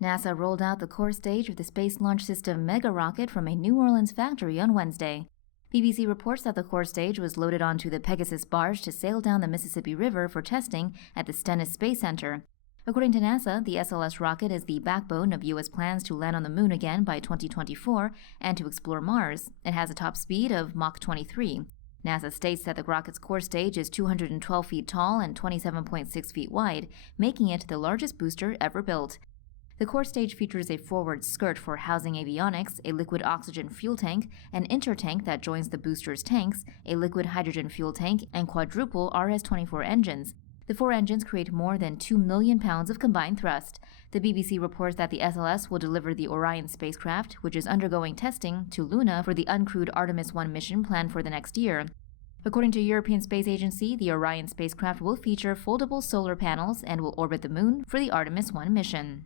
NASA rolled out the core stage of the Space Launch System mega rocket from a New Orleans factory on Wednesday. BBC reports that the core stage was loaded onto the Pegasus barge to sail down the Mississippi River for testing at the Stennis Space Center. According to NASA, the SLS rocket is the backbone of U.S. plans to land on the Moon again by 2024 and to explore Mars. It has a top speed of Mach 23. NASA states that the rocket's core stage is 212 feet tall and 27.6 feet wide, making it the largest booster ever built. The core stage features a forward skirt for housing avionics, a liquid oxygen fuel tank, an intertank that joins the booster's tanks, a liquid hydrogen fuel tank, and quadruple RS-24 engines. The 4 engines create more than 2 million pounds of combined thrust. The BBC reports that the SLS will deliver the Orion spacecraft, which is undergoing testing, to Luna for the uncrewed Artemis 1 mission planned for the next year. According to European Space Agency, the Orion spacecraft will feature foldable solar panels and will orbit the Moon for the Artemis 1 mission.